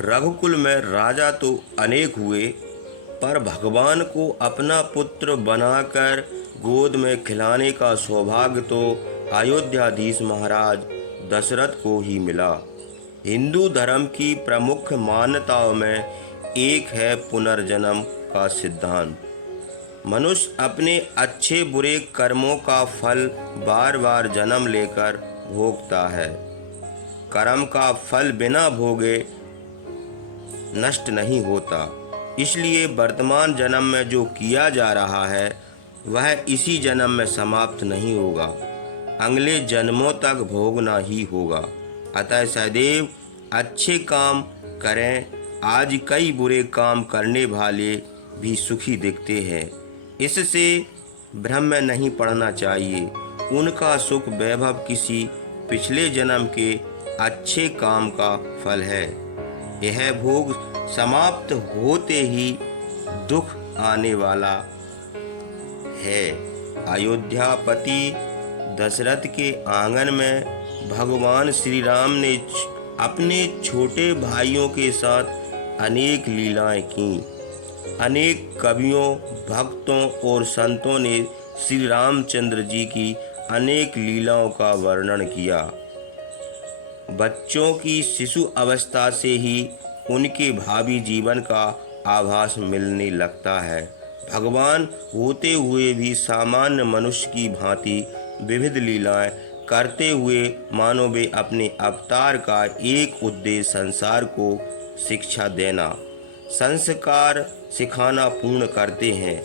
रघुकुल में राजा तो अनेक हुए, पर भगवान को अपना पुत्र बनाकर गोद में खिलाने का सौभाग्य तो अयोध्याधीश महाराज दशरथ को ही मिला। हिंदू धर्म की प्रमुख मान्यताओं में एक है पुनर्जन्म का सिद्धांत। मनुष्य अपने अच्छे बुरे कर्मों का फल बार बार जन्म लेकर भोगता है। कर्म का फल बिना भोगे नष्ट नहीं होता। इसलिए वर्तमान जन्म में जो किया जा रहा है वह इसी जन्म में समाप्त नहीं होगा, अगले जन्मों तक भोगना ही होगा। अतः सदैव अच्छे काम करें। आज कई बुरे काम करने वाले भी सुखी दिखते हैं, इससे भ्रम में नहीं पड़ना चाहिए। उनका सुख वैभव किसी पिछले जन्म के अच्छे काम का फल है। यह भोग समाप्त होते ही दुख आने वाला है। अयोध्यापति दशरथ के आंगन में भगवान श्री राम ने अपने छोटे भाइयों के साथ अनेक लीलाएं की। अनेक कवियों, भक्तों और संतों ने श्री रामचंद्र जी की अनेक लीलाओं का वर्णन किया। बच्चों की शिशु अवस्था से ही उनके भावी जीवन का आभास मिलने लगता है। भगवान होते हुए भी सामान्य मनुष्य की भांति विविध लीलाएं करते हुए मानो वे अपने अवतार का एक उद्देश्य संसार को शिक्षा देना, संस्कार सिखाना पूर्ण करते हैं।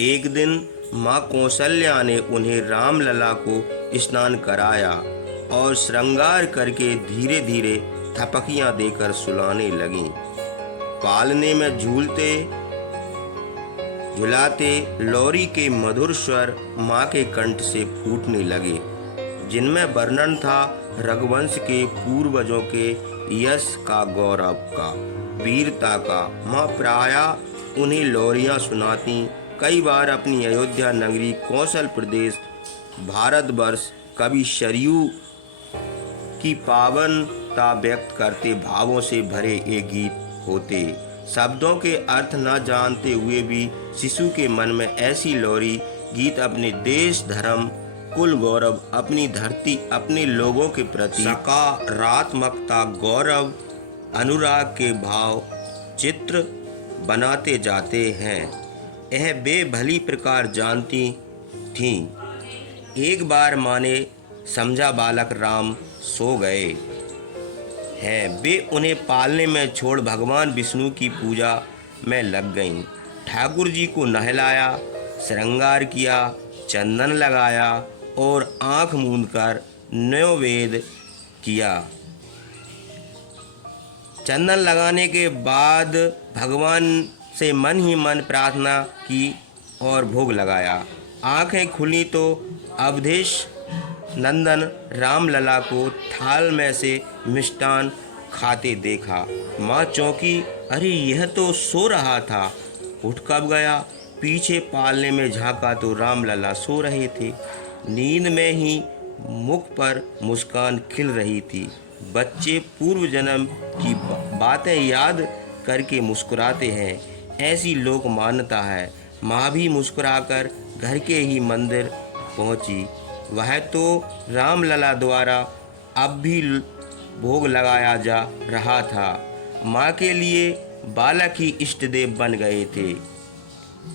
एक दिन माँ कौशल्या ने उन्हें रामलला को स्नान कराया और श्रृंगार करके धीरे धीरे थपकियां देकर सुलाने लगीं। पालने में झूलते झुलाते लोरी के मधुर स्वर माँ के कंठ से फूटने लगे, जिनमें वर्णन था रघुवंश के पूर्वजों के यश का, गौरव का, वीरता का। माँ प्रायः उन्हें लोरियां सुनाती। कई बार अपनी अयोध्या नगरी, कौशल प्रदेश, भारतवर्ष, कवि सरयू की पावनता व्यक्त करते भावों से भरे ये गीत होते। शब्दों के अर्थ न जानते हुए भी शिशु के मन में ऐसी लोरी गीत अपने देश, धर्म, कुल गौरव, अपनी धरती, अपने लोगों के प्रति सकारात्मकता, गौरव, अनुराग के भाव चित्र बनाते जाते हैं। यह वे भली प्रकार जानती थीं। एक बार माँ ने समझा बालक राम सो गए हैं, वे उन्हें पालने में छोड़ भगवान विष्णु की पूजा में लग गईं। ठाकुर जी को नहलाया, श्रृंगार किया, चंदन लगाया और आँख मूंदकर नैवेद्य किया। चंदन लगाने के बाद भगवान से मन ही मन प्रार्थना की और भोग लगाया। आँखें खुली तो अवधेश नंदन रामलला को थाल में से मिष्टान खाते देखा। माँ चौंकी, अरे यह तो सो रहा था, उठ कब गया? पीछे पालने में झांका तो रामलला सो रहे थे। नींद में ही मुख पर मुस्कान खिल रही थी। बच्चे पूर्व जन्म की बातें याद करके मुस्कुराते हैं, ऐसी लोक मान्यता है। माँ भी मुस्कुराकर घर के ही मंदिर पहुंची। वह तो रामलला द्वारा अब भी भोग लगाया जा रहा था। माँ के लिए बालक ही इष्ट देव बन गए थे।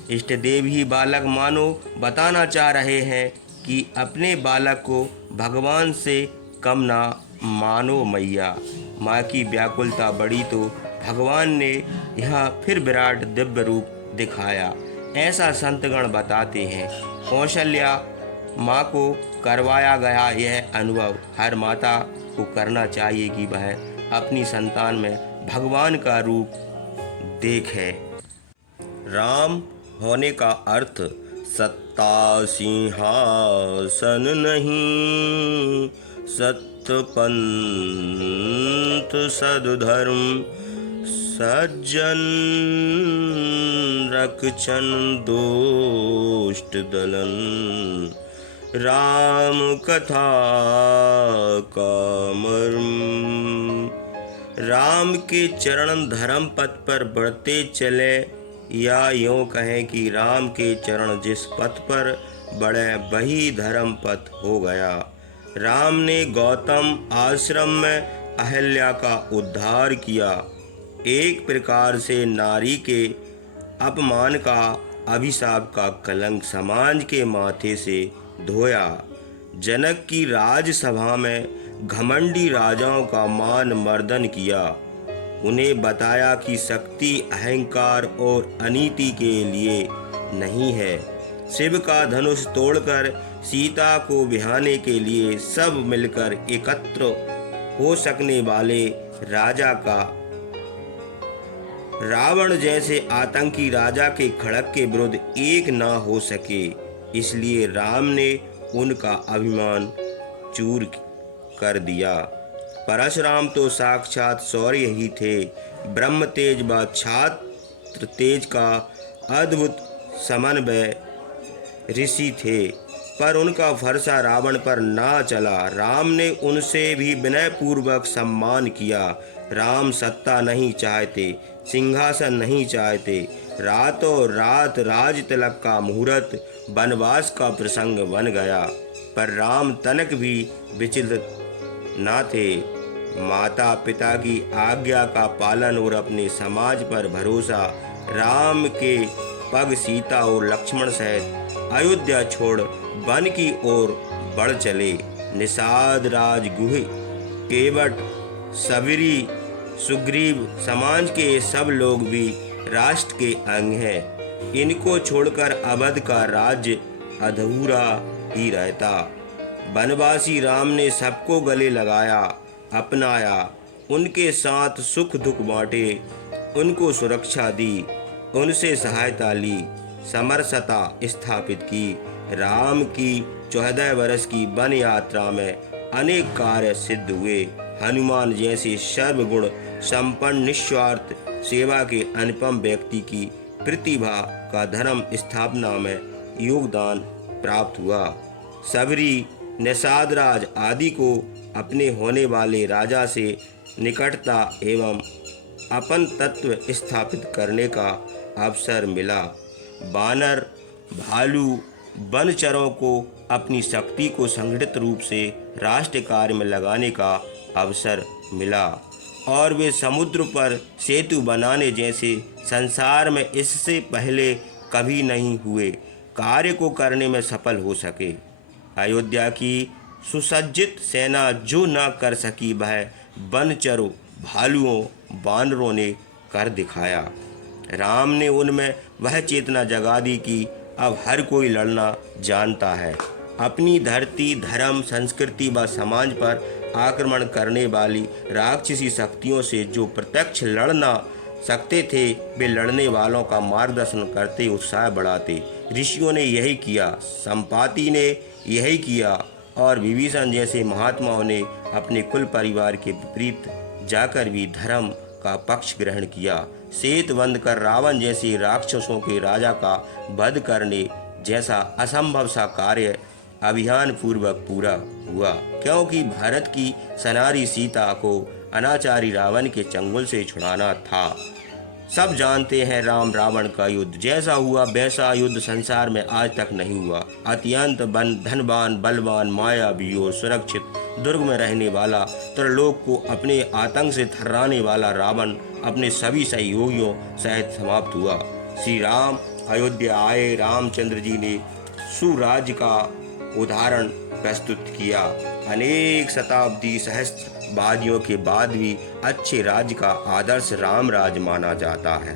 इष्ट देव ही बालक मानो बताना चाह रहे हैं कि अपने बालक को भगवान से कम ना मानो मैया। माँ की व्याकुलता बढ़ी तो भगवान ने यह फिर विराट दिव्य रूप दिखाया, ऐसा संतगण बताते हैं। कौशल्या माँ को करवाया गया यह अनुभव हर माता को करना चाहिए कि वह अपनी संतान में भगवान का रूप देखे। राम होने का अर्थ सत्ता सिंहासन नहीं, सत्य पंथ सद्धर्म, सज्जन रक्षन दोष्ट दलन, राम कथा का मर्म। राम के चरण धर्म पथ पर बढ़ते चले, या यूँ कहें कि राम के चरण जिस पथ पर बढ़े वही धर्म पथ हो गया। राम ने गौतम आश्रम में अहल्या का उद्धार किया। एक प्रकार से नारी के अपमान का, अभिशाप का कलंक समाज के माथे से धोया। जनक की राजसभा में घमंडी राजाओं का मान मर्दन किया। उन्हें बताया कि शक्ति अहंकार और अनीति के लिए नहीं है। शिव का धनुष तोड़कर सीता को बिहाने के लिए सब मिलकर एकत्र हो सकने वाले राजा का रावण जैसे आतंकी राजा के खड़क के विरुद्ध एक ना हो सके, इसलिए राम ने उनका अभिमान चूर कर दिया। परशुराम तो साक्षात शौर्य ही थे, ब्रह्म तेज व छात्र तेज का अद्भुत समन्वय ऋषि थे, पर उनका फरसा रावण पर ना चला। राम ने उनसे भी विनयपूर्वक सम्मान किया। राम सत्ता नहीं चाहते, सिंहासन नहीं चाहते। रातों रात राज तिलक का मुहूर्त वनवास का प्रसंग बन गया, पर राम तनक भी विचलित ना थे। माता पिता की आज्ञा का पालन और अपने समाज पर भरोसा। राम के पग सीता और लक्ष्मण सहित अयोध्या छोड़ वन की ओर बढ़ चले। निषाद राज गुह केवट सबरी सुग्रीव समाज के सब लोग भी राष्ट्र के अंग हैं। इनको छोड़कर अवध का राज्य अधूरा ही रहता। वनवासी राम ने सबको गले लगाया, अपनाया, उनके साथ सुख दुख बांटे, उनको सुरक्षा दी, उनसे सहायता ली, समरसता स्थापित की। राम की 14 वर्ष की वन यात्रा में अनेक कार्य सिद्ध हुए। हनुमान जैसे सर्वगुण संपन्न निस्वार्थ सेवा के अनुपम व्यक्ति की प्रतिभा का धर्म स्थापना में योगदान प्राप्त हुआ। सबरी निषाद राज आदि को अपने होने वाले राजा से निकटता एवं अपन तत्व स्थापित करने का अवसर मिला। बानर भालू वनचरों को अपनी शक्ति को संगठित रूप से राष्ट्र कार्य में लगाने का अवसर मिला और वे समुद्र पर सेतु बनाने जैसे संसार में इससे पहले कभी नहीं हुए कार्य को करने में सफल हो सके। अयोध्या की सुसज्जित सेना जो न कर सकी वह वनचरों भालुओं बानरों ने कर दिखाया। राम ने उनमें वह चेतना जगा दी कि अब हर कोई लड़ना जानता है। अपनी धरती धर्म संस्कृति व समाज पर आक्रमण करने वाली राक्षसी शक्तियों से जो प्रत्यक्ष लड़ना सकते थे वे लड़ने वालों का मार्गदर्शन करते उत्साह बढ़ाते। ऋषियों ने यही किया, संपाति ने यही किया और विभीषण जैसे महात्माओं ने अपने कुल परिवार के विपरीत जाकर भी धर्म का पक्ष ग्रहण किया। सेत बंद कर रावण जैसे राक्षसों के राजा का वध करने जैसा असंभव सा कार्य अभियान पूर्वक पूरा हुआ, क्योंकि भारत की सनारी सीता को अनाचारी रावण के चंगुल से छुड़ाना था। सब जानते हैं राम रावण का युद्ध जैसा हुआ वैसा युद्ध संसार में आज तक नहीं हुआ। अत्यंत धनवान बलवान मायावी और सुरक्षित दुर्ग में रहने वाला त्रिलोक को अपने आतंक से थर्राने वाला रावण अपने सभी सहयोगियों सहित समाप्त हुआ। श्री राम अयोध्या आए। रामचंद्र जी ने सुराज्य का उदाहरण प्रस्तुत किया। अनेक शताब्दी सहस्त्र वादियों के बाद भी अच्छे राज्य का आदर्श राम राज माना जाता है।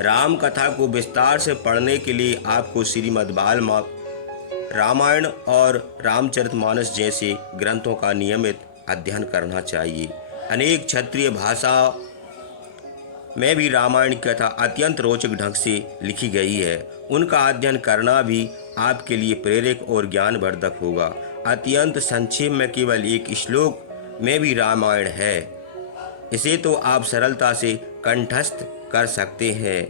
राम कथा को विस्तार से पढ़ने के लिए आपको श्रीमद् वाल्मीकि रामायण और रामचरितमानस जैसे ग्रंथों का नियमित अध्ययन करना चाहिए। अनेक क्षेत्रीय भाषा में भी रामायण की कथा अत्यंत रोचक ढंग से लिखी गई है। उनका अध्ययन करना भी आपके लिए प्रेरक और ज्ञानवर्धक होगा। अत्यंत संक्षेप में केवल एक श्लोक में भी रामायण है, इसे तो आप सरलता से कंठस्थ कर सकते हैं।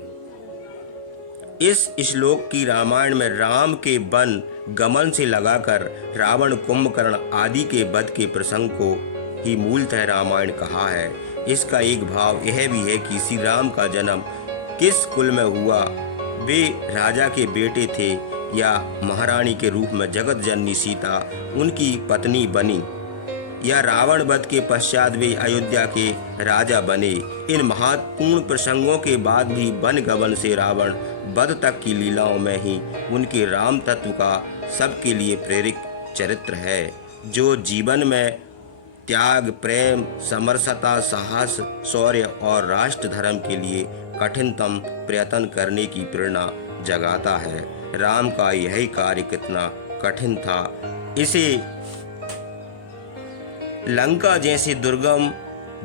इस श्लोक की रामायण में राम के वन गमन से लगाकर रावण कुंभकर्ण आदि के वध के प्रसंग को ही मूलतः रामायण कहा है। इसका एक भाव यह भी है कि श्री राम का जन्म किस कुल में हुआ, वे राजा के बेटे थे या महारानी के रूप में जगत जननी सीता उनकी पत्नी बनी, या रावण वध के पश्चात वे अयोध्या के राजा बने। इन महत्वपूर्ण प्रसंगों के बाद भी वन गमन से रावण वध तक की लीलाओं में ही उनके राम तत्व का सबके लिए प्रेरक चरित्र है, जो जीवन में त्याग, प्रेम, समरसता, साहस, शौर्य और राष्ट्र धर्म के लिए कठिनतम प्रयत्न करने की प्रेरणा जगाता है। राम का यही कार्य कितना कठिन था। इसे लंका जैसे दुर्गम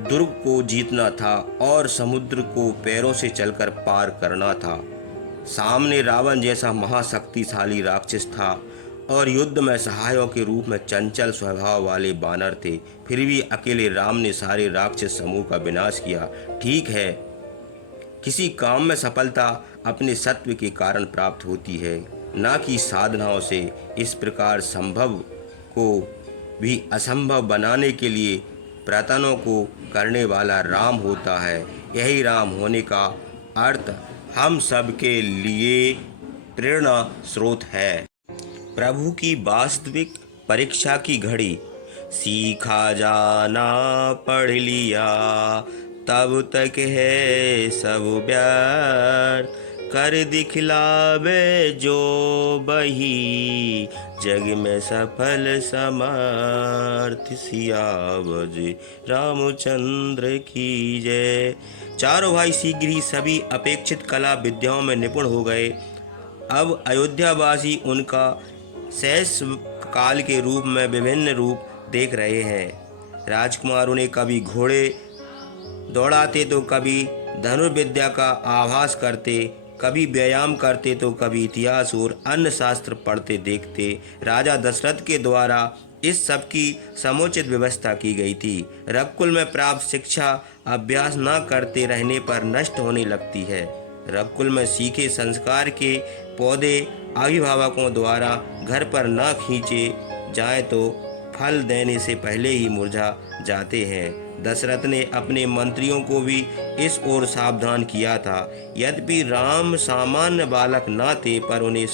दुर्ग को जीतना था और समुद्र को पैरों से चलकर पार करना था। सामने रावण जैसा महाशक्तिशाली राक्षस था और युद्ध में सहायों के रूप में चंचल स्वभाव वाले बानर थे। फिर भी अकेले राम ने सारे राक्षस समूह का विनाश किया। ठीक है, किसी काम में सफलता अपने सत्व के कारण प्राप्त होती है, न कि साधनाओं से। इस प्रकार संभव को भी असंभव बनाने के लिए प्रयत्नों को करने वाला राम होता है। यही राम होने का अर्थ हम सबके लिए प्रेरणा स्रोत है। प्रभु की वास्तविक परीक्षा की घड़ी। सीखा जाना पढ़ लिया, तब तक है सब व्यर्थ। कर दिखलावे जो बही, जग में सफल समर्थ। सियावज रामचंद्र की जय। चारों भाई शीघ्र ही सभी अपेक्षित कला विद्याओं में निपुण हो गए। अब अयोध्यावासी उनका शेष काल के रूप में विभिन्न रूप देख रहे हैं। राजकुमार उन्हें कभी घोड़े दौड़ाते तो कभी धनुर्विद्या का आभास करते, कभी व्यायाम करते तो कभी इतिहास और अन्य शास्त्र पढ़ते देखते। राजा दशरथ के द्वारा इस सब की समुचित व्यवस्था की गई थी। रघुकुल में प्राप्त शिक्षा अभ्यास न करते रहने पर नष्ट होने लगती है। रघुकुल में सीखे संस्कार के पौधे अभिभावकों द्वारा घर पर न खींचे जाए तो फल देने से पहले ही मुरझा जाते हैं। दशरथ ने अपने मंत्रियों को भी इस ओर सावधान किया था। यद्यपि राम सामान्य बालक न थे, पर उन्हें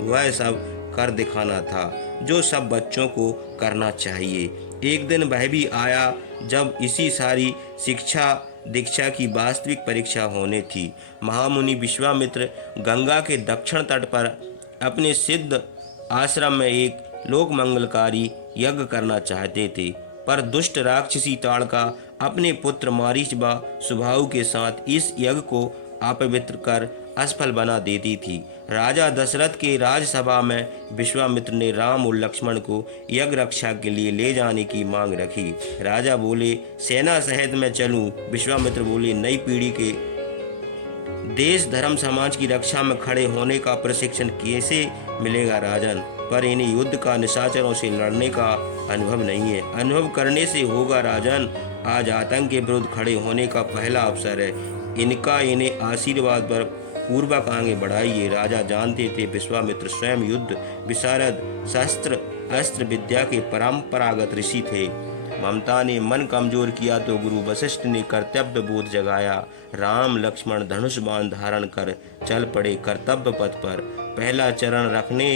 वह सब कर दिखाना था जो सब बच्चों को करना चाहिए। एक दिन वह भी आया जब इसी सारी शिक्षा दीक्षा की वास्तविक परीक्षा होने थी। महामुनि विश्वामित्र गंगा के दक्षिण तट पर अपने सिद्ध आश्रम में एक लोक मंगलकारी यज्ञ करना चाहते थे, पर दुष्ट राक्षसी ताड़का अपने पुत्र मारीच व सुबाहु के साथ इस यज्ञ को अपवित्र कर असफल बना देती थी। राजा दशरथ के राजसभा में विश्वामित्र ने राम और लक्ष्मण को यज्ञ रक्षा के लिए ले जाने की मांग रखी। राजा बोले, सेना सहित मैं चलूं। विश्वामित्र बोले, नई पीढ़ी के देश धर्म समाज की रक्षा में खड़े होने का प्रशिक्षण कैसे मिलेगा राजन, पर इन्हें युद्ध का निशाचरों से लड़ने का अनुभव नहीं है। अनुभव करने से होगा राजन। आज आतंक के विरुद्ध खड़े होने का पहला अवसर है। इन्हें आशीर्वाद पर पूर्वक आगे बढ़ाइए। राजा जानते थे विश्वामित्र स्वयं युद्ध विशारद, शस्त्र अस्त्र विद्या के परंपरागत ऋषि थे। ममता ने मन कमजोर किया तो गुरु वशिष्ठ ने कर्तव्य बोध जगाया। राम लक्ष्मण धनुष बाण धारण कर चल पड़े कर्तव्य पथ पर। पहला चरण रखने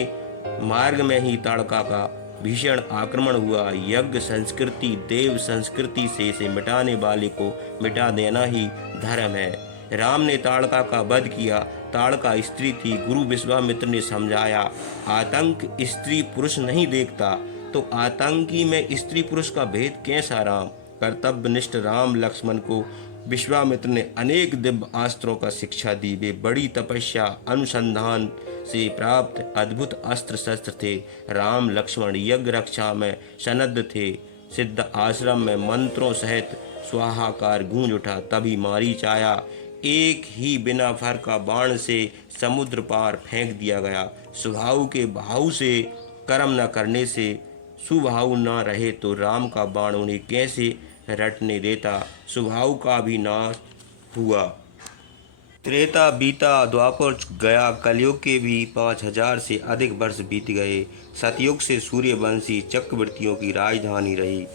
मार्ग में ही ताड़का का भीषण आक्रमण हुआ। यज्ञ संस्कृति देव संस्कृति से इसे मिटाने वाले को मिटा देना ही धर्म है। राम ने ताड़का का वध किया। ताड़का स्त्री थी। गुरु विश्वामित्र ने समझाया, आतंक स्त्री पुरुष नहीं देखता, तो आतंकी में स्त्री पुरुष का भेद कैसा राम। कर्तव्यनिष्ठ राम लक्ष्मण को विश्वामित्र ने अनेक दिव्य अस्त्रों का शिक्षा दी। वे बड़ी तपस्या अनुसंधान से प्राप्त अद्भुत अस्त्र शस्त्र थे। राम लक्ष्मण यज्ञ रक्षा में सन्नद्ध थे। सिद्ध आश्रम में मंत्रों सहित स्वाहाकार गूंज उठा। तभी मारीच आया। एक ही बिना फर का बाण से समुद्र पार फेंक दिया गया। सुबाहु के भाव से कर्म न करने से सुबाहु न रहे तो राम का बाण उन्हें कैसे रटने देता। सुबाहु का भी नाश हुआ। त्रेता बीता, द्वापर गया, कलयुग के भी 5000 से अधिक वर्ष बीत गए। सतयुग से सूर्यवंशी चक्रवर्तियों की राजधानी रही।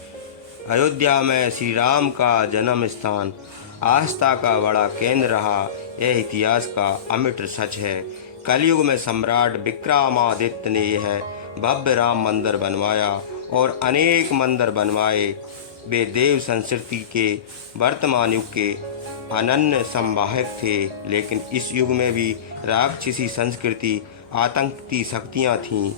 अयोध्या में श्री राम का जन्म स्थान आस्था का बड़ा केंद्र रहा। यह इतिहास का अमिट सच है। कलयुग में सम्राट विक्रमादित्य ने यह भव्य राम मंदिर बनवाया और अनेक मंदिर बनवाए। वे देव संस्कृति के वर्तमान युग के अनन्य संवाहक थे, लेकिन इस युग में भी राक्षसी संस्कृति आतंकी शक्तियाँ थीं